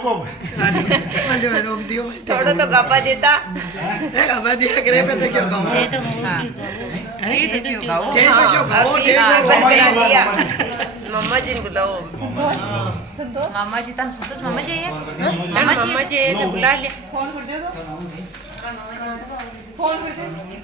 रोको रोक दियो थोड़ा तो गापा देता गावा दिया करे पे क्यों गावा ये तो हाँ ये तो क्यों गाओ ये तो क्यों गाओ ये हाँ, तो बन गया दिया मम्मा जी ने बुलाओ मामा जी तम संतोष मामा जी है मम्मा जी ऐसे बुला ले फोन कर दे दो फोन कर दे